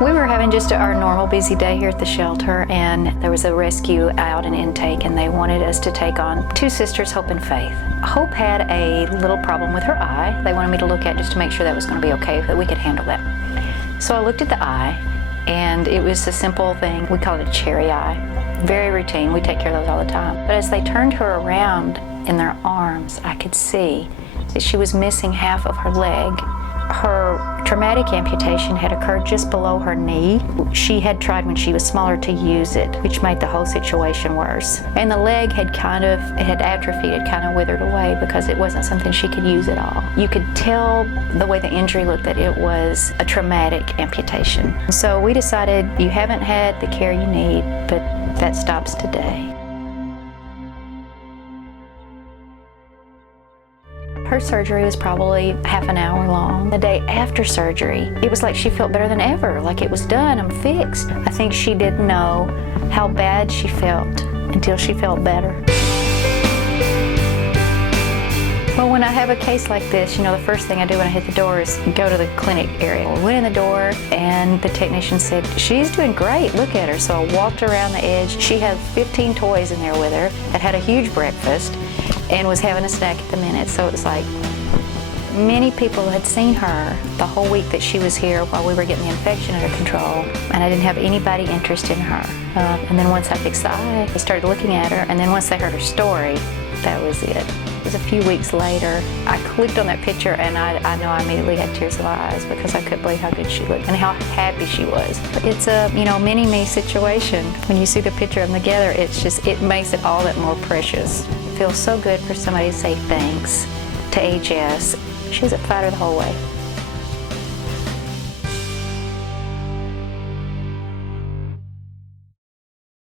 We were having just our normal busy day here at the shelter, and there was a rescue out in intake, and they wanted us to take on two sisters, Hope and Faith. Hope had a little problem with her eye. They wanted me to look at just to make sure that was going to be okay, that we could handle that. So I looked at the eye, and it was a simple thing. We call it a cherry eye. Very routine. We take care of those all the time. But as they turned her around in their arms, I could see that she was missing half of her leg. Her traumatic amputation had occurred just below her knee. She had tried when she was smaller to use it, which made the whole situation worse. And the leg had atrophied, it kind of withered away because it wasn't something she could use at all. You could tell the way the injury looked that it was a traumatic amputation. So we decided, you haven't had the care you need, but that stops today. Her surgery was probably half an hour long. The day after surgery, it was like she felt better than ever, like it was done, I'm fixed. I think she didn't know how bad she felt until she felt better. Well, when I have a case like this, the first thing I do when I hit the door is go to the clinic area. I went in the door and the technician said, "She's doing great, look at her." So I walked around the edge. She had 15 toys in there with her, had a huge breakfast, and was having a snack at the minute. So it was like many people had seen her the whole week that she was here while we were getting the infection under control, and I didn't have anybody interested in her. And then once I fixed the eye, they started looking at her, and then once they heard her story, that was it. It was a few weeks later, I clicked on that picture, and I know I immediately had tears in my eyes because I couldn't believe how good she looked and how happy she was. It's a mini-me situation. When you see the picture of them together, it makes it all that more precious. It feels so good for somebody to say thanks to HS. She was a fighter the whole way.